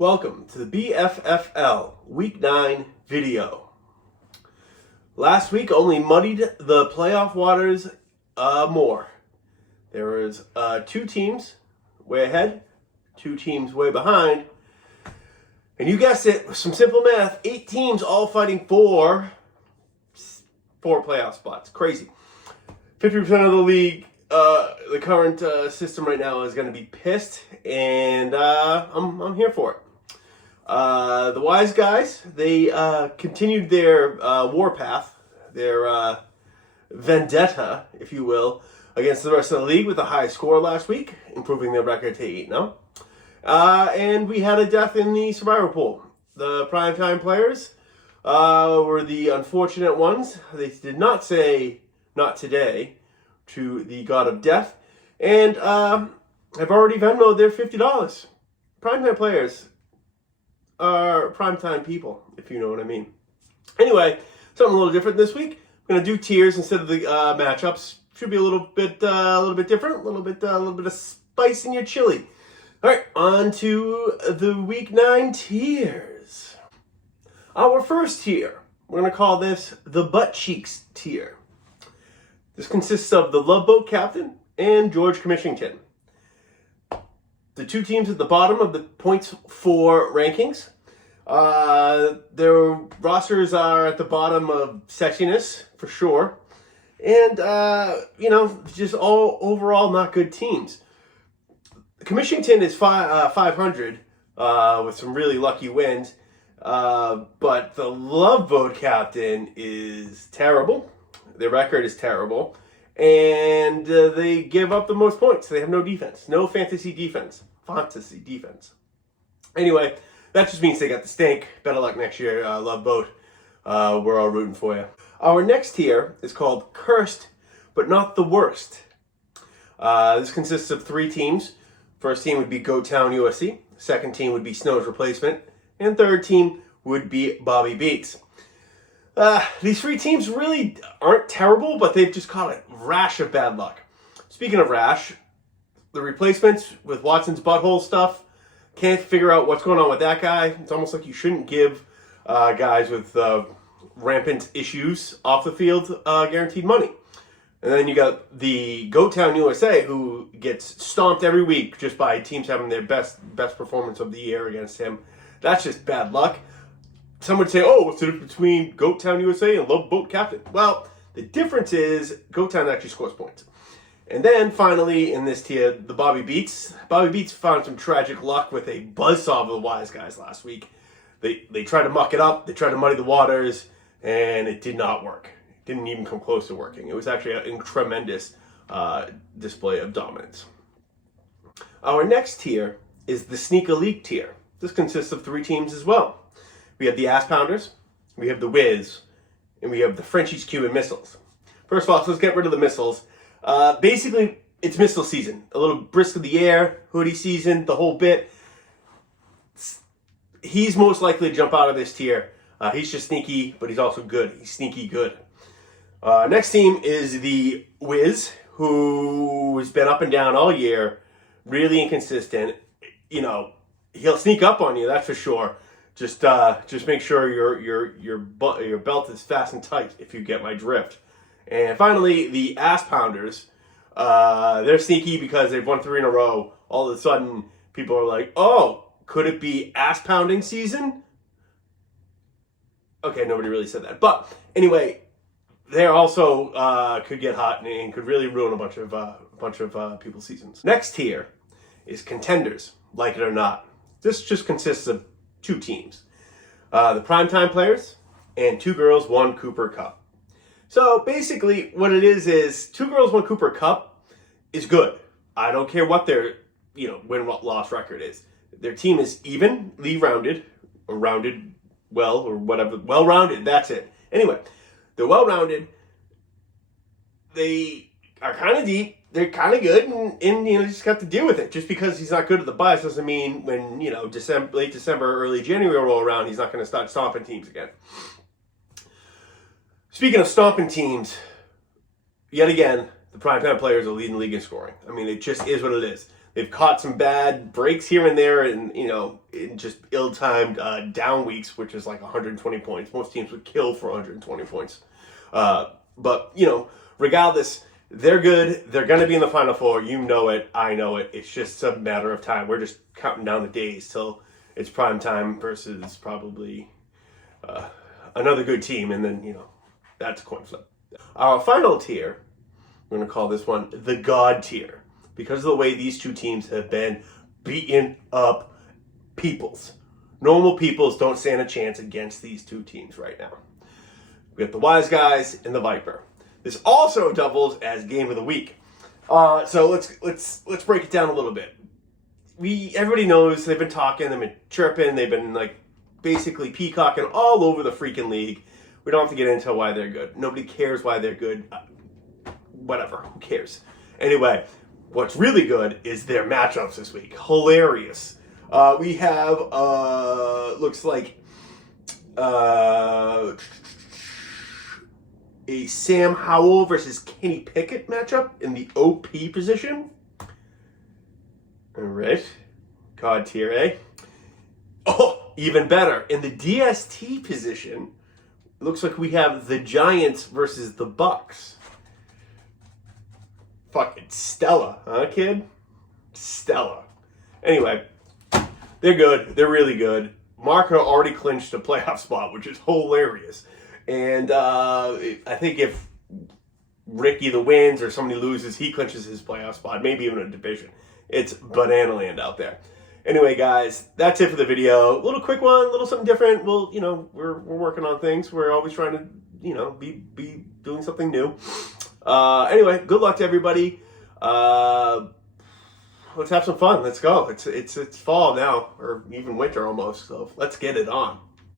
Welcome to the BFFL Week 9 video. Last week only muddied the playoff waters more. There was two teams way ahead, two teams way behind, and you guessed it, with some simple math, 8 teams all fighting for 4 playoff spots. Crazy. 50% of the league, the current system right now is going to be pissed, and I'm here for it. The wise guys, they continued their warpath, their vendetta, if you will, against the rest of the league with a high score last week, improving their record to 8-0. And we had a death in the survivor pool. The primetime players were the unfortunate ones. They did not say not today to the god of death, and have already Venmo'd their $50. Primetime players are primetime people, if you know what I mean. Anyway, something a little different this week. I'm going to do tiers instead of the matchups. Should be a little bit different, a little bit of spice in your chili. All right, on to the Week 9 tiers. Our first tier, we're going to call this the Butt Cheeks tier. This consists of the Love Boat captain and George Commissionton. The two teams at the bottom of the points for rankings. Their rosters are at the bottom of sexiness, for sure. And, just all overall not good teams. Commissionton is 500 with some really lucky wins. But the Love Boat captain is terrible. Their record is terrible. And they give up the most points. They have no defense. No fantasy defense. Anyway, that just means they got the stink. Better luck next year, Love Boat. We're all rooting for you. Our next tier is called Cursed, but Not the Worst. This consists of 3 teams. First team would be Goat Town USC. Second team would be Snow's Replacement. And third team would be Bobby Beats. These 3 teams really aren't terrible, but they've just caught a rash of bad luck. Speaking of rash, the replacements with Watson's butthole stuff, can't figure out what's going on with that guy. It's almost like you shouldn't give guys with rampant issues off the field guaranteed money. And then you got the Goat Town USA, who gets stomped every week just by teams having their best performance of the year against him. That's just bad luck. Some would say, oh, what's the difference between Goat Town USA and Love Boat Captain? Well, the difference is Goat Town actually scores points. And then finally in this tier, the Bobby Beats. Bobby Beats found some tragic luck with a buzzsaw of the wise guys last week. They tried to muck it up, they tried to muddy the waters, and it did not work. It didn't even come close to working. It was actually a tremendous display of dominance. Our next tier is the Sneak Elite tier. This consists of 3 teams as well. We have the Ass Pounders, we have the Wiz, and we have the Frenchies Cuban Missiles. First of all, so let's get rid of the missiles. Basically, it's missile season. A little brisk of the air, hoodie season, the whole bit. He's most likely to jump out of this tier. He's just sneaky, but he's also good. He's sneaky good. Next team is the Wiz, who's been up and down all year, really inconsistent. You know, he'll sneak up on you, that's for sure. Just make sure your belt is fast and tight, if you get my drift. And finally, the Ass Pounders. They're sneaky because they've won 3 in a row. All of a sudden, people are like, oh, could it be ass pounding season? Okay, nobody really said that. But anyway, they also could get hot and could really ruin a bunch of people's seasons. Next tier is Contenders, like it or not. This just consists of 2 teams. The primetime players and 2 girls, 1 Cooper Cup. So basically what it is 2 girls, 1 Cooper Cup is good. I don't care what their win-loss record is. Their team is evenly rounded, or rounded well, or whatever. Well-rounded, that's it. Anyway, they're well-rounded. They are kind of deep. They're kind of good, and you just have to deal with it. Just because he's not good at the buys doesn't mean when, late December, early January roll around, he's not going to start stomping teams again. Speaking of stomping teams, yet again, the primetime players are leading the league in scoring. I mean, it just is what it is. They've caught some bad breaks here and there, and in just ill-timed down weeks, which is like 120 points. Most teams would kill for 120 points. But regardless, they're good. They're going to be in the Final Four. You know it. I know it. It's just a matter of time. We're just counting down the days till it's prime time versus probably another good team, and then that's a coin flip. Our final tier, we're going to call this one the God tier, because of the way these two teams have been beating up peoples. Normal peoples don't stand a chance against these two teams right now. We have the Wise Guys and the Viper. This also doubles as game of the week. So let's break it down a little bit. Everybody knows they've been talking, they've been chirping, they've been basically peacocking all over the freaking league. We don't have to get into why they're good. Nobody cares why they're good. Whatever, who cares? Anyway, what's really good is their matchups this week. Hilarious. We have looks like a Sam Howell versus Kenny Pickett matchup in the OP position. All right. God tier, eh? Oh, even better. In the DST position, it looks like we have the Giants versus the Bucks. Fucking Stella, huh, kid? Stella. Anyway, they're good. They're really good. Marco already clinched a playoff spot, which is hilarious. And I think if Rick either wins or somebody loses, he clinches his playoff spot, maybe even a division. It's banana land out there. Anyway, guys, that's it for the video. A little quick one, a little something different. Well, we're working on things. We're always trying to, be doing something new. Anyway, good luck to everybody. Let's have some fun. Let's go. It's fall now, or even winter almost. So let's get it on.